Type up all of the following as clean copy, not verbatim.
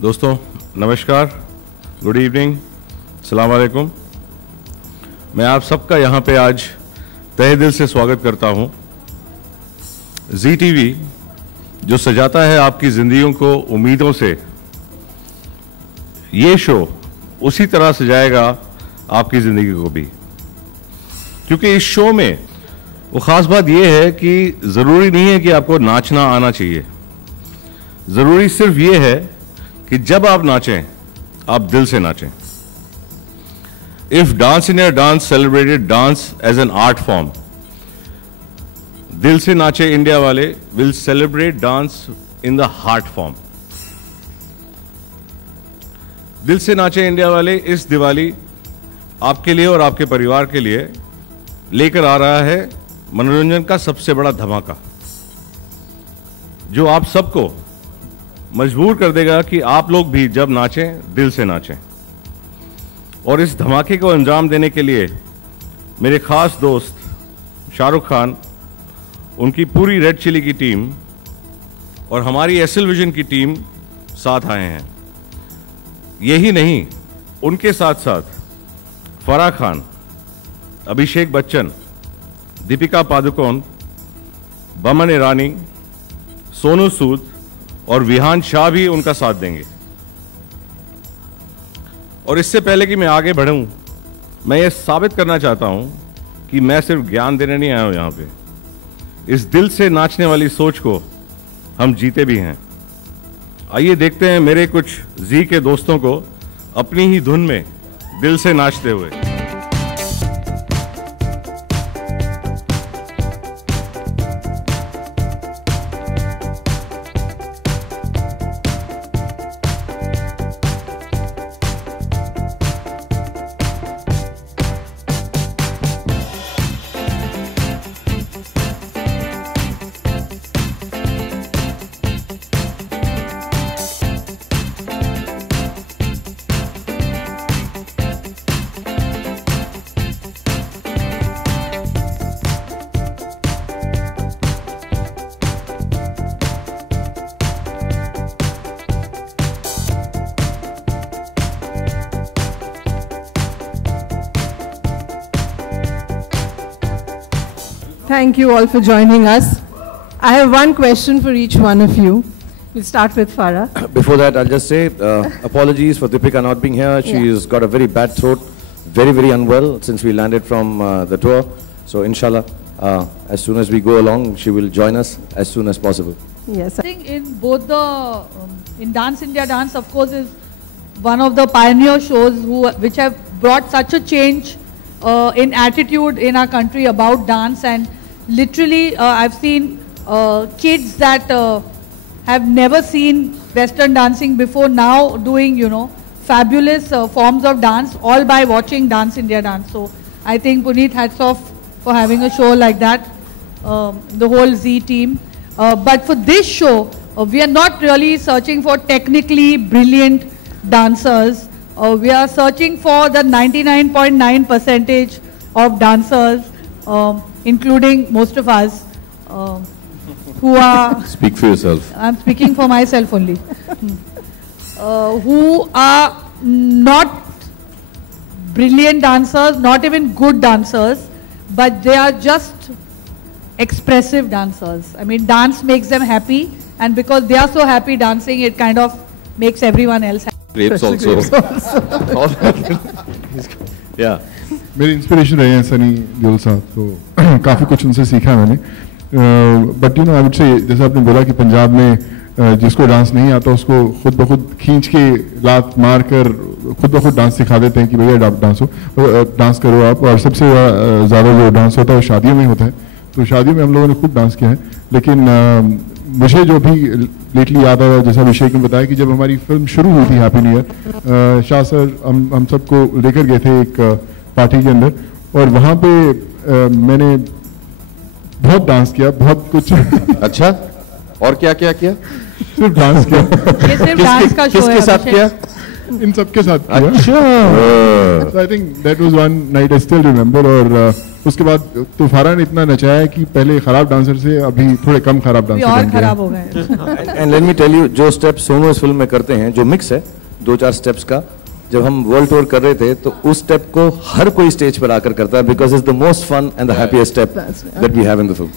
दोस्तों नमस्कार, good evening, अस्सलाम वालेकुम। मैं आप सबका यहाँ पे आज तहे दिल से स्वागत करता हूँ। जी टीवी जो सजाता है आपकी ज़िंदगियों को उम्मीदों से, ये शो उसी तरह सजाएगा आपकी ज़िंदगी को भी, क्योंकि इस शो में वो ख़ास बात ये है कि ज़रूरी नहीं है कि आपको नाचना आना चाहिए। ज़रूरी सिर्फ ये है कि जब आप नाचें आप दिल से नाचें। If dance in your dance celebrated dance as an art form, दिल से नाचे इंडिया वाले will celebrate dance in the heart form. दिल से नाचे इंडिया वाले इस दिवाली आपके लिए और आपके परिवार के लिए लेकर आ रहा है मनोरंजन का सबसे बड़ा धमाका, जो आप सबको मजबूर कर देगा कि आप लोग भी जब नाचें दिल से नाचें। और इस धमाके को अंजाम देने के लिए मेरे खास दोस्त शाहरुख खान, उनकी पूरी रेड चिली की टीम और हमारी एसएल विजन की टीम साथ आए हैं। यही नहीं, उनके साथ साथ फराह खान, अभिषेक बच्चन, दीपिका पादुकोण, बमन ईरानी, सोनू सूद और विहान शाह भी उनका साथ देंगे। और इससे पहले कि मैं आगे बढ़ूं, मैं ये साबित करना चाहता हूं कि मैं सिर्फ ज्ञान देने नहीं आया हूं यहां पे। इस दिल से नाचने वाली सोच को हम जीते भी हैं। आइए देखते हैं मेरे कुछ जी के दोस्तों को अपनी ही धुन में दिल से नाचते हुए। Thank you all for joining us. I have one question for each one of you. We'll start with Farah. Before that, I'll just say apologies for Deepika not being here. She's got a very bad throat, very unwell since we landed from the tour. So inshallah, as soon as we go along, she will join us as soon as possible. Yes. I think in both the, in Dance India Dance, of course, is one of the pioneer shows which have brought such a change in attitude in our country about dance. And literally I've seen kids that have never seen Western dancing before now doing, you know, fabulous forms of dance, all by watching Dance India Dance. So I think Puneet, hats off for having a show like that, the whole Z team. But for this show, we are not really searching for technically brilliant dancers. We are searching for the 99.9% of dancers, including most of us, who are... Speak for yourself. I'm speaking for myself only. Who are not brilliant dancers, not even good dancers, but they are just expressive dancers. I mean, dance makes them happy, and because they are so happy dancing, it kind of makes everyone else happy. Grapes also. Yeah. मेरी inspiration रहे हैं सनी देओल साहब, तो काफ़ी कुछ उनसे सीखा है मैंने। But you know I would say, जैसे आपने बोला कि पंजाब में जिसको डांस नहीं आता उसको खुद ब खुद खींच के लात मार कर खुद ब खुद डांस सिखा देते हैं कि भैया डांस करो आप। और सबसे ज़्यादा जो डांस होता है वो शादियों में होता है। तो शादियों में हम लोगों ने खूब डांस किया है। लेकिन मुझे जो भी लेटली याद आया, जैसा अभिषेक ने बताया कि जब हमारी फिल्म शुरू हुई थी happy New year, Shah sir हम सबको लेकर गए थे एक पार्टी के अंदर, और वहाँ पे मैंने बहुत डांस किया, बहुत कुछ। अच्छा, और क्या क्या किया? सिर्फ डांस किया। ये सिर्फ डांस का शो है। किसके साथ किया? इन सबके साथ किया। अच्छा। So I think that was one night I still remember। और उसके बाद तूफारा ने इतना नचाया कि पहले खराब डांसर से अभी थोड़े कम खराब डांसर और बन गए। खराब हो गए। And let me tell you, जो स्टेप सोनू इस फिल्म में करते हैं, जो मिक्स है 2-4 स्टेप्स का, जब हम वर्ल्ड टूर कर रहे थे तो उस स्टेप को हर कोई स्टेज पर आकर करता है, because it's the most fun and the happiest step that we have in the film.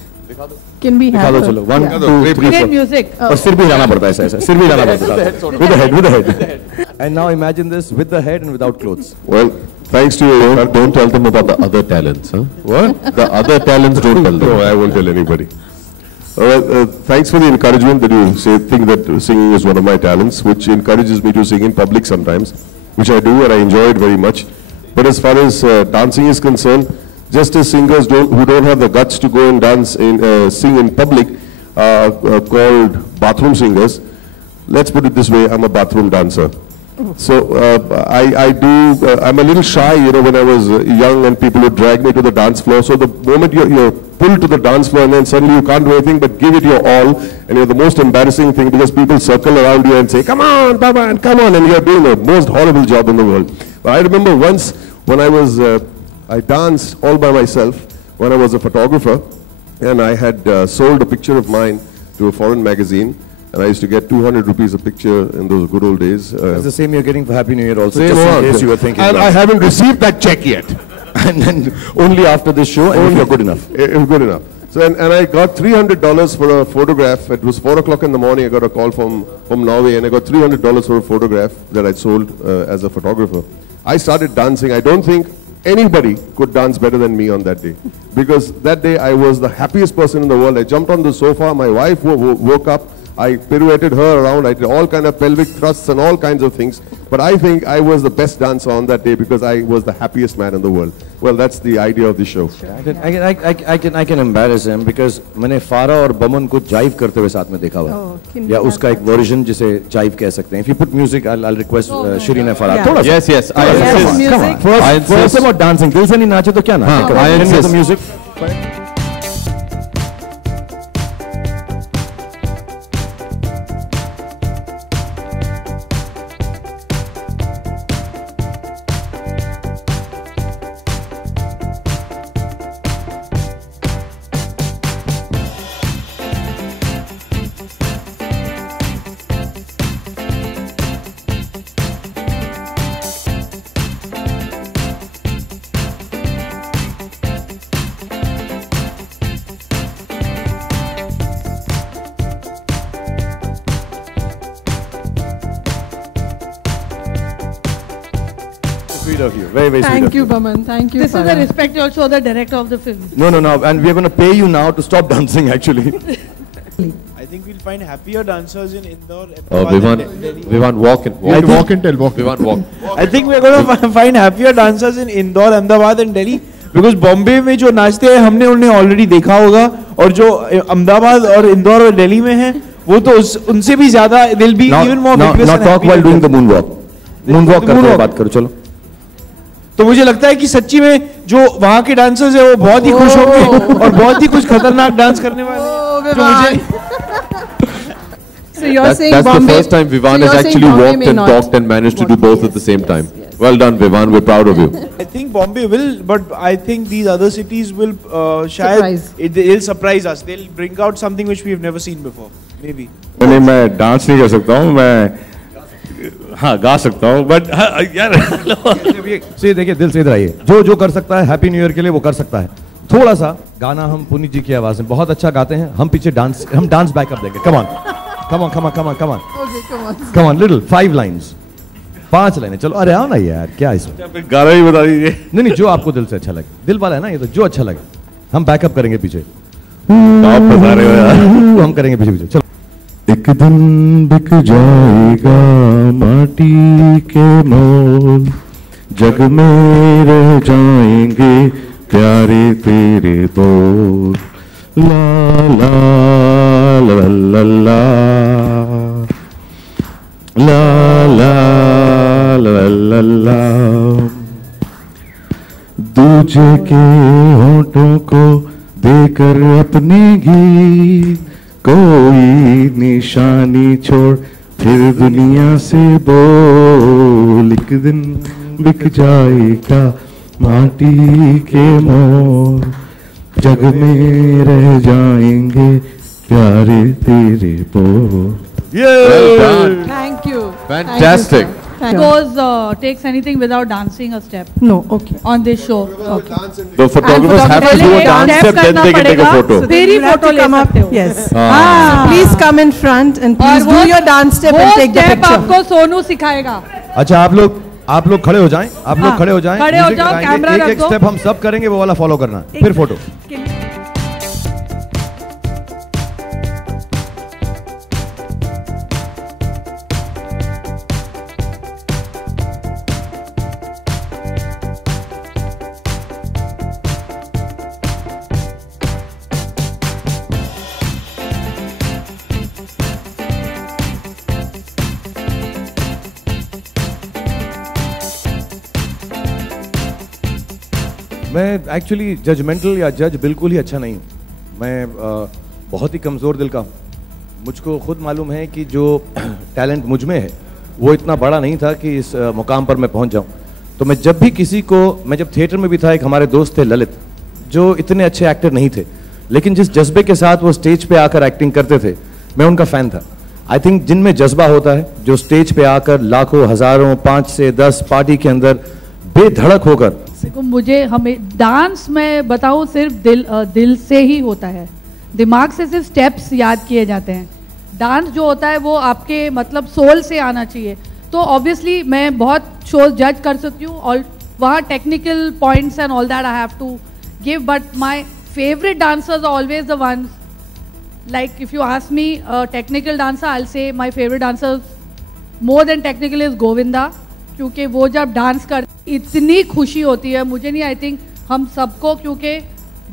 Can we दिखा have दो a- चलो, 1 yeah. 2 3 Great 4 music. और सिर भी हिलाना पड़ता है, ऐसा ऐसा सिर भी हिलाना पड़ता है with the head and now imagine this with the head and without clothes. Well, thanks to you, don't tell them about the other talents, huh? What? The other talents, don't tell them. No, I won't tell anybody. Thanks for the encouragement that you think that singing is one of my talents, which encourages me to sing in public sometimes, which I do and I enjoy it very much. But as far as dancing is concerned, just as singers who don't have the guts to go and sing in public, called bathroom singers, let's put it this way, I'm a bathroom dancer. So I'm a little shy, when I was young and people would drag me to the dance floor. So the moment you're pulled to the dance floor and then suddenly you can't do anything but give it your all, and you're the most embarrassing thing because people circle around you and say, come on, Baba, come on, and you're doing the most horrible job in the world. But I remember once when I danced all by myself when I was a photographer, and I had sold a picture of mine to a foreign magazine, and I used to get 200 rupees a picture in those good old days. It's the same you're getting for Happy New Year also, Same just in on. case you were thinking. And I haven't received that check yet. and then only after this show, and if you're good enough. If good enough. So and I got $300 for a photograph. It was 4 o'clock in the morning. I got a call from Norway, and I got $300 for a photograph that I sold as a photographer. I started dancing. I don't think anybody could dance better than me on that day, because that day I was the happiest person in the world. I jumped on the sofa. My wife woke up. I pirouetted her around. I did all kind of pelvic thrusts and all kinds of things. But I think I was the best dancer on that day because I was the happiest man in the world. Well, that's the idea of the show. I can embarrass him because मैंने फारा और बमन को जाइव करते हुए साथ में देखा हुआ है, या उसका एक वर्जन जिसे जाइव कह सकते हैं. If you put music, I'll request Shireen and Farah. थोड़ा सा. Yes, I insist. Come on. First about dancing. दिल से नहीं नाचे तो क्या नाचे? I insist. The music. Sweet of you. Very, very sweet Thank of you, Baman. Thank you. This is the Farah. respect you also the director of the film. No. And we're going to pay you now to stop dancing, actually. I think we'll find happier dancers in Indore. Vivan, walk and Walk and tell, walk. Vivan, walk. I think we're going to find happier dancers in Indore, Ahmedabad and Delhi. Because Bombay में जो नाचते हैं हमने उन्हें already देखा होगा, और जो अहमदाबाद और इंदौर और दिल्ली में हैं वो तो उनसे भी ज़्यादा they'll be even more vigorous and talk happy. while doing the moonwalk. Moonwalk करते हुए बात करो, चलो. तो मुझे लगता है कि सच्ची में जो वहाँ के डांसर्स हैं वो बहुत ही खुश होंगे और बहुत ही कुछ खतरनाक डांस करने वाले हैं. जो मुझे So you're saying That's the Bombay, first time Vivan so has you're saying actually Bombay walked may and not talked and managed to do both at the same time. Well done, Vivan. We're proud of you. I think Bombay will, but I think these other cities will Surprise. they'll surprise us. They'll bring out something which we've never seen before. Maybe. नहीं, मैं dance नहीं कर सकता हूँ, मैं हाँ गा सकता हूँ, बट यार से देखिए दिल से इधर आइए. जो कर सकता है हैप्पी न्यू ईयर के लिए वो कर सकता है. थोड़ा सा गाना हम पुनीत जी की आवाज में बहुत अच्छा गाते हैं. हम पीछे डांस बैकअप देंगे. Come on. Okay, come on. Come on, little 5 lines. 5 लाइनें. चलो अरे आओ ना यार, क्या इसमें. गाना ही बता दीजिए. नहीं जो आपको दिल से अच्छा लगे. दिल वाला है ना ये तो, जो अच्छा लगे. हम बैकअप करेंगे पीछे. आप बता रहे हो यार. हम करेंगे पीछे. चलो. एक दिन बिक जाएगा माटी के मोल, जग में रह जाएंगे प्यारे तेरे दोल. ला ला ला ला ला ला ला ला ला ला. दूजे के होठों को देकर अपने गीत, कोई निशानी छोड़ फिर दुनिया से बोल. एक दिन बिक जाएगा माटी के मोर जग में रह जाएंगे प्यारे तेरे बोल। Well done. Thank you. Fantastic. Thank you. Goes takes anything without dancing a step No, okay. on this show. The photographers have to do a dance step, then they can take a photo. फिर ही You have photo to ले come up. सकते हो। Yes. हाँ। Please come in front and please और do your dance step and take the step picture. आपको सोनू सिखाएगा। अच्छा आप लोग खड़े हो जाएं, आप लोग खड़े हो जाएं, खड़े हो म्यूजिक जाओ, लगाएंगे, कैमरा रख एक दो। स्टेप हम सब करेंगे, वो वाला फॉलो करना, फिर फोटो। मैं एक्चुअली जजमेंटल या जज बिल्कुल ही अच्छा नहीं हूँ। मैं बहुत ही कमज़ोर दिल का हूँ। मुझको खुद मालूम है कि जो टैलेंट मुझ में है वो इतना बड़ा नहीं था कि इस मुकाम पर मैं पहुँच जाऊँ। तो मैं जब भी किसी को, मैं जब थिएटर में भी था, एक हमारे दोस्त थे ललित, जो इतने अच्छे एक्टर नहीं थे, लेकिन जिस जज्बे के साथ वो स्टेज पे आकर एक्टिंग करते थे, मैं उनका फ़ैन था। आई थिंक जिनमें जज्बा होता है, जो स्टेज पे आकर लाखों हज़ारों 5 से 10 पार्टी के अंदर बेधड़क होकर, देखो मुझे हमें डांस में बताऊं सिर्फ दिल से ही होता है, दिमाग से सिर्फ स्टेप्स याद किए जाते हैं। डांस जो होता है वो आपके मतलब सोल से आना चाहिए। तो ऑब्वियसली मैं बहुत शोज जज कर सकती हूँ और वहाँ technical points and all that I have to give, but my favourite dancers are always the ones, like if you ask me a technical dancer, I'll say my favorite dancer more than technical is Govinda, क्योंकि वो जब dance कर इतनी खुशी होती है मुझे नहीं, आई थिंक हम सबको, क्योंकि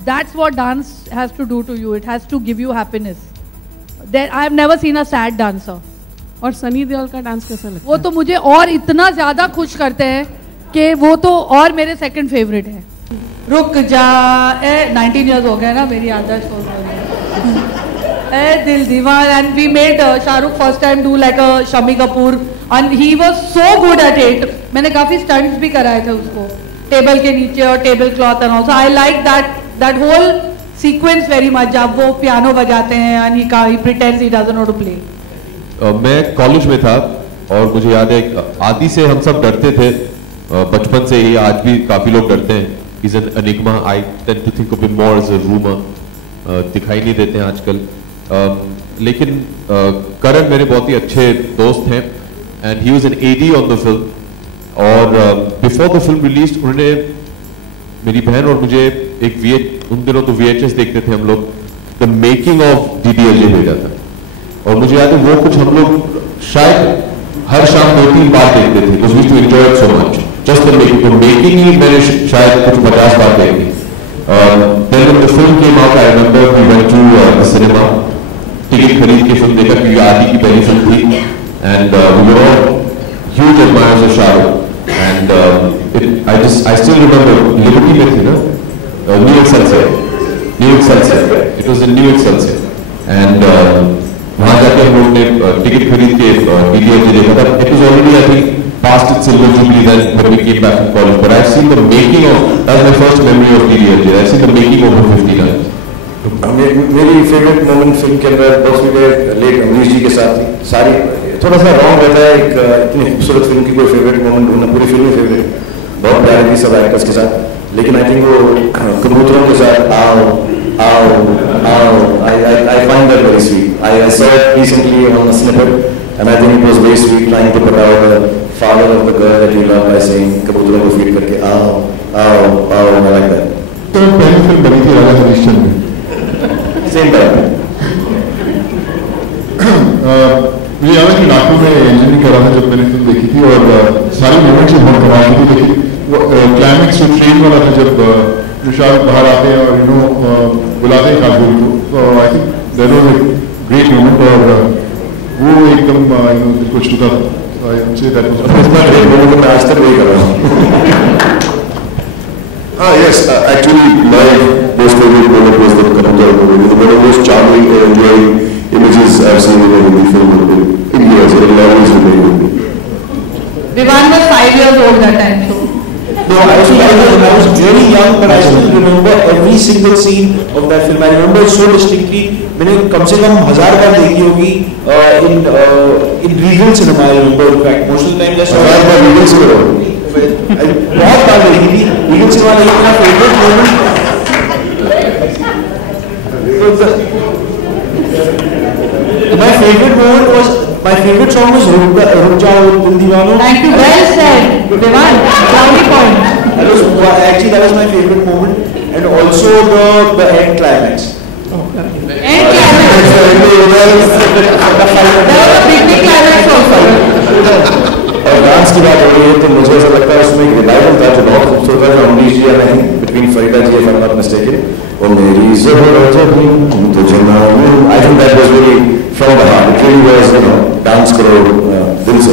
that's what dance has to do to you, it has to give you happiness. There I have never seen a sad dancer. और सनी देओल का डांस कैसा लगता है? वो तो मुझे और इतना ज़्यादा खुश करते हैं कि वो तो और मेरे सेकंड फेवरेट है। रुक जा 19 years हो गए ना मेरी आदत हो गई। ए दिल दीवान, and we made Sharukh first time do like a Shami Kapoor and he was so good at it. मैंने काफी stunts भी कराए थे उसको टेबल के नीचे और table cloth and also I like that whole sequence very much, जब वो पियानो बजाते हैं and he pretends he doesn't know to play. मैं कॉलेज में था और मुझे याद है आदि से हम सब डरते थे बचपन से ही, आज भी काफी लोग डरते हैं। He's an enigma. I tend to think of him more as a rumor. दिखाई नहीं देते हैं आजकल। लेकिन करण मेरे बहुत ही अच्छे दोस्त हैं and he was an AD on the film. और before the film released उन्होंने मेरी बहन और मुझे एक उन दिनों तो VHS देखते थे हम लोग, The Making of DDLJ भेजा था। और मुझे याद है वो कुछ हम लोग शायद हर शाम 2-3 बार देखते थे, because we used to enjoy it so much. Just the making ही मैंने शायद कुछ 50 बार देखी। Then when the film came out, I remember we went to the cinema, ticket खरीद के फिल्म देखा क्योंकि आदि की पहली फिल्म थी, and we were all huge admirers of Sharukh, and I still remember Liberty में थी ना, New Excelsior, it was in New Excelsior, and वहाँ जाके हम लोग ने टिकट खरीद के DDLJ देखा था। It was already I think past its silver jubilee then when we came back from college, but I've seen the making of, that's my first memory of DDLJ, I've seen the making over 50 times. मेरी favourite moment film के अंदर बहुत late Amrish जी के साथ थी। सारी थोड़ा सा रॉन्ग रहता है एक इतनी खूबसूरत फिल्म की कोई फेवरेट मोमेंट ढूंढना, पूरी फिल्म में फेवरेट बहुत प्यारी थी सब एक्टर्स के साथ, लेकिन आई थिंक वो कबूतरों के साथ आओ आओ आओ, I find that very sweet. I saw it recently on a snippet and I think it was very sweet, trying to put out the father of the girl that you love by saying कबूतरों को feed करके आओ आओ आओ, I like that. तो पहली film बनी थी राजा हरिश्चंद्र में, सेम टाइम। मुझे याद है कि नागपुर में इंजीनियरिंग कर रहा था जब मैंने फिल्म देखी थी और सारी मोमेंट्स बहुत कमाल की थी, लेकिन वो क्लाइमेक्स जो ट्रेन वाला था जब शाहरुख बाहर आते हैं और बुलाते हैं काजोल को, तो I think that was a great moment और वो एकदम दिल को छूता था। I would say that was इतना ग्रेट मोमेंट मैं आज तक वही कर रहा हूँ। Yes, actually my most favorite moment was the Kabutar movie. One of the most charming and enjoying images I've seen in a Hindi film in years, and it always remains with me. Vivan was 5 years old that time, so No, I was very young, but I still remember every single scene of that film. I remember it so distinctly. मैंने कम से कम 1000 बार देखी होगी in Regal cinema. I remember, in fact, most of the time just 1000 bar Regal cinema. बहुत बार देखी थी Regal cinema. लेकिन मेरा favorite moment. My favorite moment was. My favorite song was Ruk Jao Dil Deewaano. Thank you, well said, Devan. Brownie point. That was my favorite moment, and also the end climax. End climax. There was a big climax also. और dance की बात हो रही है तो मुझे ऐसा लगता है उसमें एक रिवाइवल था जो बहुत खूबसूरत था जो अमरीश जी नहीं between Farida ji if I'm not mistaken और मेरी ज़रूरत है तुझे मालूम I think that was really from the heart. It really was, you know, dance करो दिल से.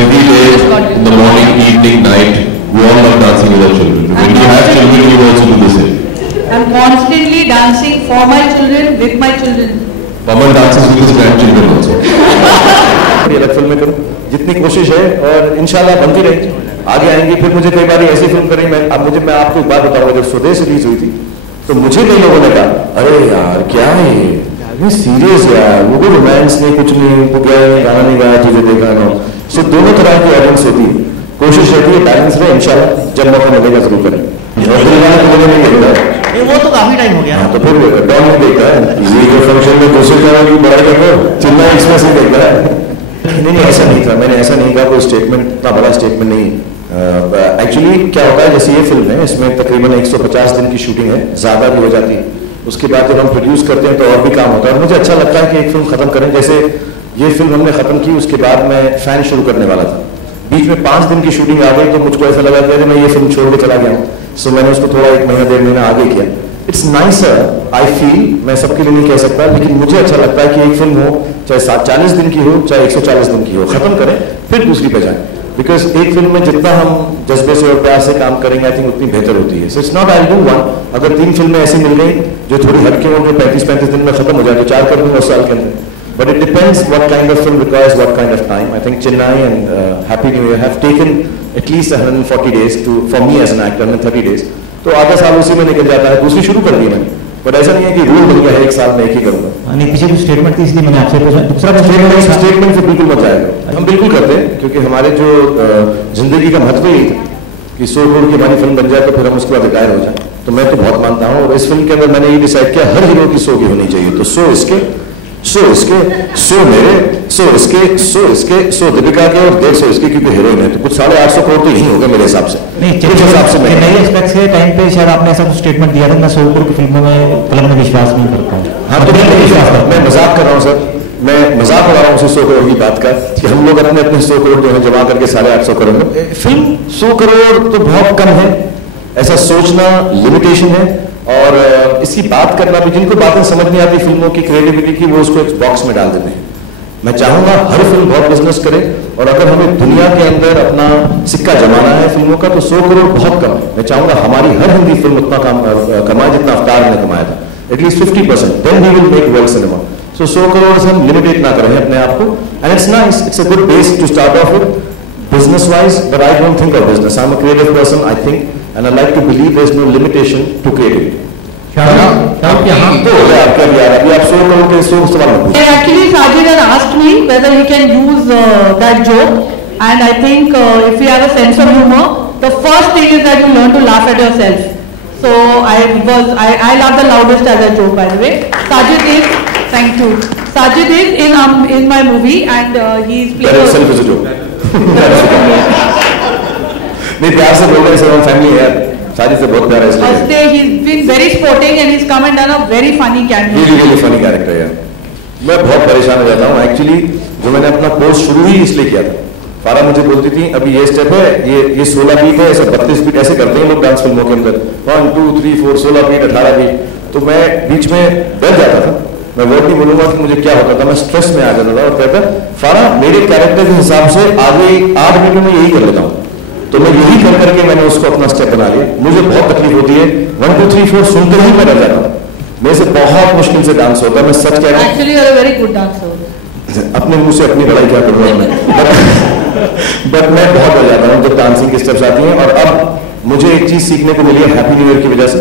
Every day, in the morning, evening, night, we all love dancing with our children. When we have children, we also do the same. I'm constantly dancing for my children, with my children. Paman dances with his grandchildren also. ये अलग फिल्में करूँ जितनी कोशिश है और इंशाल्लाह बनती रहेगी आगे आएंगी फिर मुझे कई बार ऐसी फिल्म करी मैं आपको एक बात बताऊंगा जब स्वदेश रिलीज हुई थी तो मुझे कई लोगों ने कहा अरे यार क्या है ये सीरियस यार वो कोई रोमांस नहीं कुछ नहीं वो क्या नहीं गाना नहीं गाया तुझे देखा ना सो दोनों तरह की ऑडियंस होती है कोशिश रहती है बैलेंस रहे इंशाल्लाह जब मौका मिलेगा जरूर करें नहीं देखता वो तो काफी टाइम हो गया तो फिर डॉन नहीं देखता है ये फंक्शन में दूसरे चैनल की बड़ाई कर रहे हो चिन्ना एक्सप्रेस नहीं देखता है नहीं ऐसा नहीं था मैंने ऐसा नहीं कहा कोई स्टेटमेंट इतना बड़ा स्टेटमेंट नहीं एक्चुअली क्या होता है जैसे ये फिल्म है इसमें तकरीबन 150 दिन की शूटिंग है ज्यादा भी हो जाती है उसके बाद जब हम प्रोड्यूस करते हैं तो और भी काम होता है मुझे अच्छा लगता है कि एक फिल्म खत्म करें जैसे ये फिल्म हमने खत्म की उसके बाद मैं फैन शुरू करने वाला था बीच में 5 दिन की शूटिंग आ गई तो मुझको ऐसा लगा कि मैं ये फिल्म छोड़ के चला गया हूँ सो मैंने उसको थोड़ा 1 महीना 1.5 महीना आगे किया इट्स नाइसर आई फील मैं सबके लिए नहीं कह सकता लेकिन मुझे अच्छा लगता है कि एक फिल्म हो चाहे 40 दिन की हो चाहे 140 दिन की हो खत्म करें फिर दूसरी पे जाएं बिकॉज एक फिल्म में जितना हम जज्बे से और प्यार से काम करेंगे आई थिंक उतनी बेहतर होती है so it's not I do one अगर 3 फिल्में ऐसी मिल गई जो थोड़ी हटके हो जो 35 दिन में खत्म हो जाए तो 4 कर दूंगा उस साल के अंदर but it depends what kind of film requires what kind of time I think Chennai and Happy New Year have taken at least 140 days to for me as an actor 130 days तो आधा साल उसी में निकल जाता है दूसरी शुरू कर दी मैंने बट ऐसा नहीं है कि रूल बन गया है 1 साल में एक ही करूंगा नहीं पीछे जो स्टेटमेंट थी इसलिए मैंने आपसे पूछा दूसरा स्टेटमेंट से बिल्कुल मत जाएगा हम बिल्कुल करते हैं क्योंकि हमारे जो जिंदगी का महत्व यही था कि 100 करोड़ की हमारी फिल्म बन जाए तो फिर हम उसके बाद रिटायर हो जाए तो मैं तो बहुत मानता हूँ और इस फिल्म के अंदर मैंने ये डिसाइड किया हर हीरो की 100 की होनी चाहिए तो 100 इसके 100 मेरे 100 इसके 100 दीपिका के और 150 इसके क्योंकि हीरोइन है तो कुछ 850 करोड़ तो यही होगा मेरे हिसाब से नहीं जिस हिसाब से मैं नई एक्सपेक्ट के टाइम पे शायद आपने ऐसा कुछ स्टेटमेंट दिया था मैं 100 करोड़ की फिल्मों में फिल्म में विश्वास नहीं करता हूँ हाँ तो मैं मजाक कर रहा हूँ सर मैं मजाक उड़ा रहा हूँ 100 करोड़ की बात का कि हम लोग अपने 100 करोड़ जो है जमा करके 850 करोड़ फिल्म 100 करोड़ तो बहुत कम है ऐसा सोचना लिमिटेशन है और इसकी बात करना भी जिनको बातें समझ नहीं आती फिल्मों की क्रिएटिविटी की वो उसको एक बॉक्स में डाल देते हैं मैं चाहूंगा हर फिल्म बहुत बिजनेस करे और अगर हमें दुनिया के अंदर अपना सिक्का जमाना है फिल्मों का तो 100 करोड़ बहुत कम है मैं चाहूंगा हमारी हर हिंदी फिल्म उतना कमाए जितना अवतार ने कमाया था at least 50% then we will make world cinema so 100 crore से हम लिमिटेड ना करें अपने आप को and it's nice it's a good base to start off with business wise but I don't think of business I'm a creative person I think and I like to believe there's no limitation to creativity Actually, Sajid has asked me whether he can use that joke, and I think if you have a sense of humor, the first thing is that you learn to laugh at yourself. So I laugh the loudest at that joke, by the way. Sajid is, thank you. Sajid is in my movie, and he's playing. That itself is a joke. नहीं प्यार से बोल रहे हैं हम family है साजिद से बहुत प्यार है इसलिए he's been very sporting and he's come and done a very funny cameo. really funny character यार मैं बहुत परेशान हो जाता हूँ एक्चुअली जो मैंने अपना कोर्स शुरू ही इसलिए किया था फारा मुझे बोलती थी अभी ये स्टेप है ये 16 बीट है ऐसे 32 बीट ऐसे करते हैं लोग डांस फिल्मों के अंदर 1 2 3 4 16 बीट 18 बीट तो मैं बीच में डर जाता था मैं वर्ड नहीं बोलूंगा कि मुझे क्या होता था मैं स्ट्रेस में आ जाता था और कहता फारा मेरे कैरेक्टर के हिसाब से आगे 8 मिनट में यही कर लेता हूँ तो मैं यही कर करके मैंने उसको अपना स्टेप बना लिया मुझे बहुत तकलीफ होती है 1 2 3 4 सुनते ही मैं डर जाता हूँ मेरे से बहुत मुश्किल से डांस होता है मैं सच कह रहा हूँ Actually, you are a very good dancer. अपने मुंह से अपनी लड़ाई क्या करूँगा मैं बट मैं बहुत डर जाता हूँ जब डांस डांसिंग की स्टेप्स आती हैं। और अब मुझे एक चीज सीखने को मिली है हैप्पी न्यू ईयर की वजह से,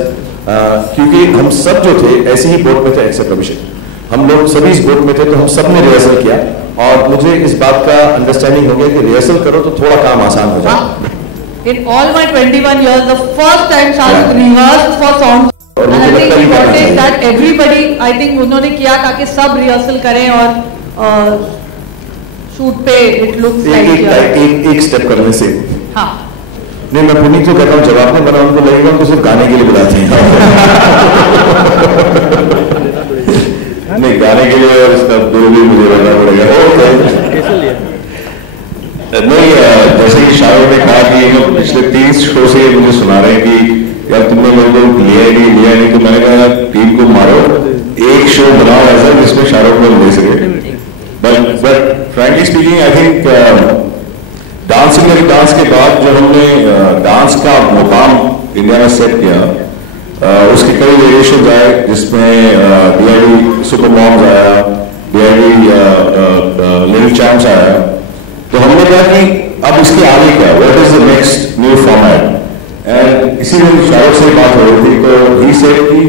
क्योंकि हम सब जो थे ऐसे ही बोट में थे, एक्सेप्ट अभिषेक, हम लोग सभी इस बोट में थे, तो हम सब ने रिहर्सल किया और मुझे इस बात का अंडरस्टैंडिंग हो गया कि रिहर्सल करो तो थोड़ा काम आसान हो जाए। In all my 21 years, the first time Sharukh rehearsed for songs, and I think important that everybody, I think उन्होंने किया ताकि सब रिहर्सल करें और शूट पे it looks like एक स्टेप करने से। हाँ। नहीं, मैं पुनीत को कहता हूँ जब आपने बना उनको लगेगा उनको सिर्फ गाने के लिए बुलाते हैं। नहीं, गाने के लिए उसका दो भी मुझे रहना पड़ेगा। नहीं, जैसे कि शाहरुख ने कहा कि पिछले 30 शो से मुझे सुना रहे हैं कि यार तुमने मेरे को लिया नहीं, तो मैंने कहा टीम को मारो, एक शो बनाओ ऐसा जिसमें शाहरुख को ले सके। But frankly speaking I think dance के बाद जो हमने डांस का मुकाम इंडिया में सेट किया, उसके कई वेरिएशंस आए, जिसमें DID सुपर मॉम्स आया, DID लिटिल चैम्प्स आया। तो हमने कहा कि अब इसके आगे क्या, what is the next new format. And इसी दिन शाहरुख से बात हो रही थी, तो ही सेड कि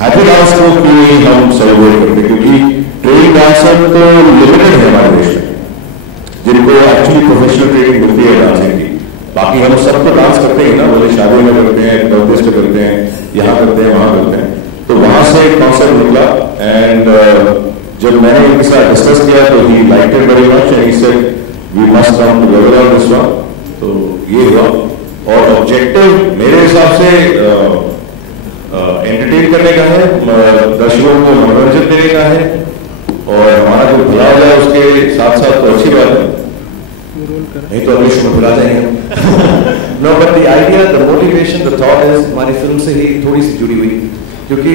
हैप्पी डांस को क्यों नहीं हम सेलिब्रेट करते, क्योंकि ट्रेनिंग डांसर तो लिमिटेड है हमारे देश में जिनको एक्चुअली प्रोफेशनल ट्रेनिंग मिलती है डांसिंग की। बाकी हम सब तो डांस करते हैं ना, बोले शादी में करते हैं, बर्थडे पे करते हैं, यहाँ करते हैं, वहाँ करते हैं। तो वहां से एक कॉन्सेप्ट निकला एंड जब मैंने इनके साथ डिस्कस किया तो he liked it very much and he said we must come together on this one. तो ये हुआ और ऑब्जेक्टिव मेरे हिसाब से एंटरटेन करने का है, दर्शकों को मनोरंजन देने का है और हमारा जो भला हो जाए उसके साथ साथ तो अच्छी बात है, नहीं तो अगले शो में भुला जाएंगे। No, but the idea, the motivation, the thought is हमारी फिल्म से ही थोड़ी सी जुड़ी हुई, क्योंकि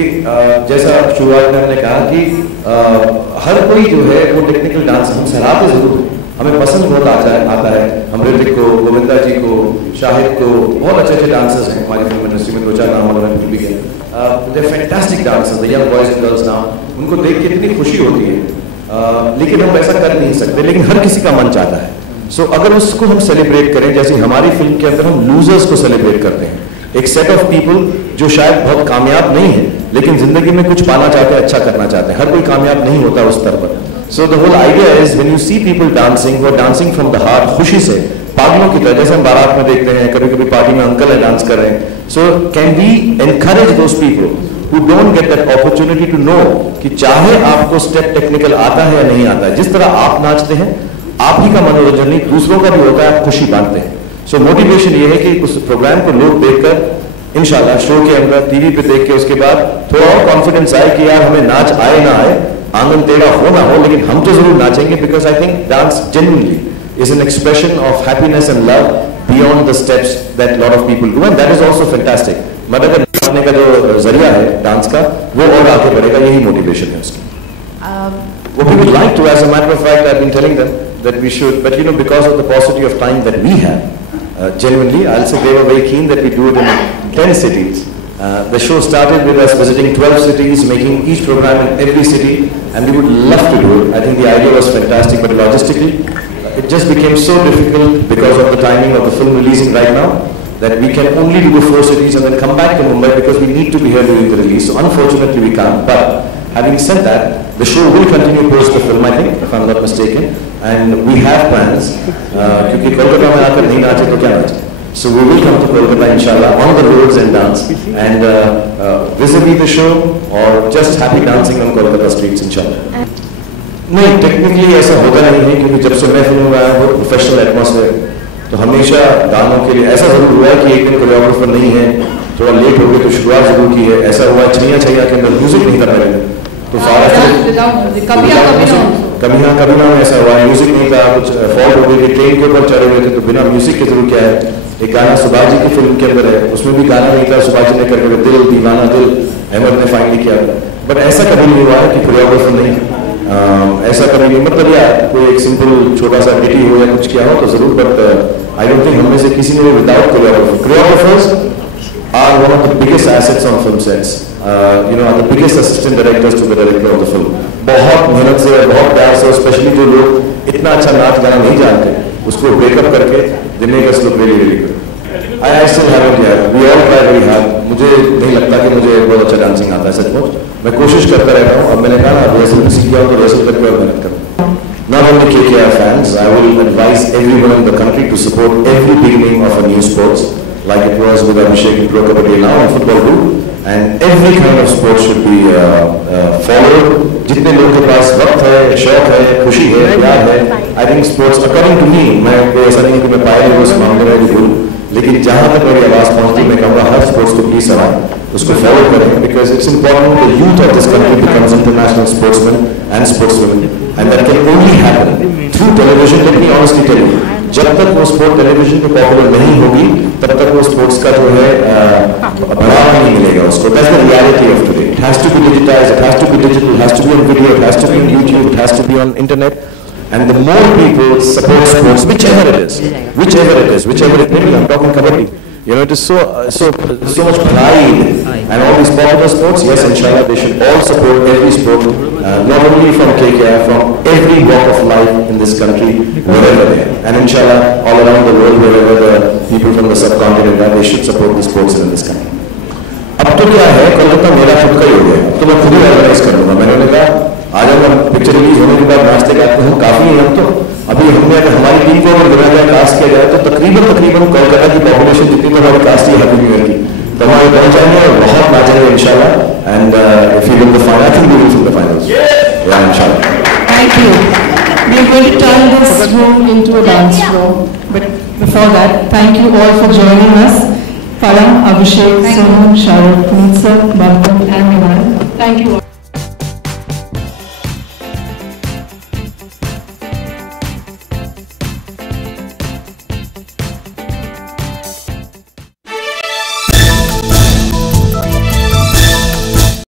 जैसा शुरुआत में हमने कहा कि हर कोई जो है वो टेक्निकल डांस हम सराहते जरूर, हमें पसंद बहुत आता है। हम ऋतिक को, गोविंदा जी को, शाहिद को, बहुत अच्छे अच्छे डांसर्स हैं हमारी फिल्म इंडस्ट्री में, दो चार नाम वगैरह भूल भी गए। They fantastic dancers, the young boys and girls now, उनको देख के इतनी खुशी होती है, लेकिन हम ऐसा कर नहीं सकते, लेकिन हर किसी का मन चाहता है। सो अगर उसको हम सेलिब्रेट करें, जैसे हमारी फिल्म के अंदर हम लूजर्स को सेलिब्रेट करते हैं, एक सेट ऑफ पीपल जो शायद बहुत कामयाब नहीं है लेकिन जिंदगी में कुछ पाना चाहते हैं, अच्छा करना चाहते हैं। हर कोई कामयाब नहीं होता उस स्तर पर। So the whole idea is when you see people dancing, वो डांसिंग फ्रॉम द हार्ट, खुशी से, पागलों की तरह, जैसे हम बारात में देखते हैं, कभी कभी पार्टी में अंकल है डांस कर रहे हैं। So can we encourage those people who don't get that opportunity to know कि चाहे आपको स्टेप टेक्निकल आता है या नहीं आता है, जिस तरह आप नाचते हैं आप ही का मनोरंजन नहीं दूसरों का भी होता है, आप खुशी बांटते हैं। सो मोटिवेशन ये है कि उस प्रोग्राम को लोग देखकर इंशाल्लाह शो के अंदर टीवी पे देख के उसके बाद थोड़ा और कॉन्फिडेंस आए कि यार हमें नाच आए ना आए, आंगन टेढ़ा हो ना हो, लेकिन हम तो जरूर नाचेंगे, because I think dance genuinely is an expression of happiness and love beyond the steps that a lot of people do, and that is also fantastic. मगर नाचने का जो जरिया है डांस का वो और आगे बढ़ेगा, यही मोटिवेशन है उसकी। What we would like to, as a matter of fact, I've been telling them that we should, but you know, because of the paucity of time that we have, genuinely, I'll say they were very keen that we do it in 10 cities. The show started with us visiting 12 cities, making each program in every city, and we would love to do it. I think the idea was fantastic, but logistically, it just became so difficult because of the timing of the film releasing right now, that we can only do the 4 cities and then come back to Mumbai because we need to be here during the release. So unfortunately we can't. But having said that, the show will continue post the film, I think, if I'm not mistaken, and we have plans. क्योंकि कोलकाता में आकर नहीं नाचे तो क्या नाचे? So we will come to Kolkata inshallah on the roads and dance and vis-a-vis the show or just happy dancing on Kolkata streets inshallah. नहीं, technically ऐसा होता नहीं है क्योंकि जब से मैं फिल्म में आया वो प्रोफेशनल एटमॉस्फेयर, तो हमेशा गानों के लिए ऐसा जरूर हुआ है कि एक दिन कोरियोग्राफर नहीं है, थोड़ा लेट हो गए तो शुरुआत जरूर की है। ऐसा हुआ छैया छैया के अंदर म्यूजिक नहीं था पहले, तो कभी ना ऐसा हुआ, म्यूजिक नहीं था, कुछ फॉल्ट हो गई, ट्रेन के ऊपर चढ़े हुए थे, तो बिना म्यूजिक के जरूर क्या है। एक गाना सुभाष जी की फिल्म के अंदर है, उसमें भी गाना नहीं था, सुभाष जी ने करके दिल दीवाना दिल अहमद ने फाइनली किया। बट ऐसा कभी नहीं हुआ है कि कोरियोग्राफर नहीं, ऐसा कभी नहीं, मतलब यार कोई एक सिंपल छोटा सा डिटी हो या कुछ किया हो तो जरूर, बट आई डोंट थिंक हमने से किसी ने without choreographer. Choreographers are one of the biggest assets on film sets, you know, the biggest assistant directors to the director of the film. बहुत मेहनत से और बहुत प्यार से, स्पेशली जो लोग इतना अच्छा नाच गाना नहीं जानते उसको ब्रेकअप करके they make us look really really good. Rehearsal करके और मेहनत करो. Not only KKR fans, I will advise everyone in the country to support every beginning of a new sports, like it was with Abhishek in Pro Kabaddi now and football too. And every kind of sport should be followed. जितने लोगों के पास वक्त है, शौक है, खुशी है, प्यार है, I think sports, according to me, मैं ऐसा नहीं कि मैं पाया हूँ उस मामले में बिल्कुल, लेकिन जहाँ तक मेरी आवाज़ पहुँचती मैं कहूँगा हर स्पोर्ट्स को प्लीज सराहें, उसको फॉलो करें, because it's important the youth of this country becomes international sportsmen and sportswomen, and that can only happen through television. Let me honestly tell you, जब तक वो स्पोर्ट टेलीविजन पे पॉपुलर नहीं होगी तब तक वो स्पोर्ट्स का जो है बढ़ावा नहीं मिलेगा उसको. That's the reality of today. It has to be digitized, it has to be digital, it has to be on video, it has to be on YouTube, it has to be on internet. And the more people support sports, whichever it is, whichever it may be, I'm talking kabaddi. You know, it is so much pride, and all these popular sports. Yes, inshallah, they should all support every sport, not only from KKR, from every walk of life in this country, wherever they are. And inshallah, all around the world, wherever the people from the subcontinent are, they should support the sports in this country. अब तो क्या है, कोलकाता मेरा खुद का ही हो गया, तो मैं खुद ही ऑर्गेनाइज कर दूंगा. मैंने कहा आज हम पिक्चर रिलीज होने के बाद नाचते गाते हैं, काफी है हम तो. अभी हमने अगर हमारी टीम को अगर गिना जाए, कास्ट किया जाए, तो तकरीबन कोलकाता की पॉपुलेशन जितनी तो हमारी कास्ट ही हैप्पी न्यू ईयर की, तो हमारे पहुंच जाएंगे और बहुत नाचेंगे इंशाल्लाह. And if you win the final, I think we will win the finals. या इंशाल्लाह. Thank you. We are going to turn this room into a dance floor. But before that, thank you all for joining us. Karan, Abhishek, Sonam, Sharukh, Nitsa, Bhavan and Naachein. Thank you all.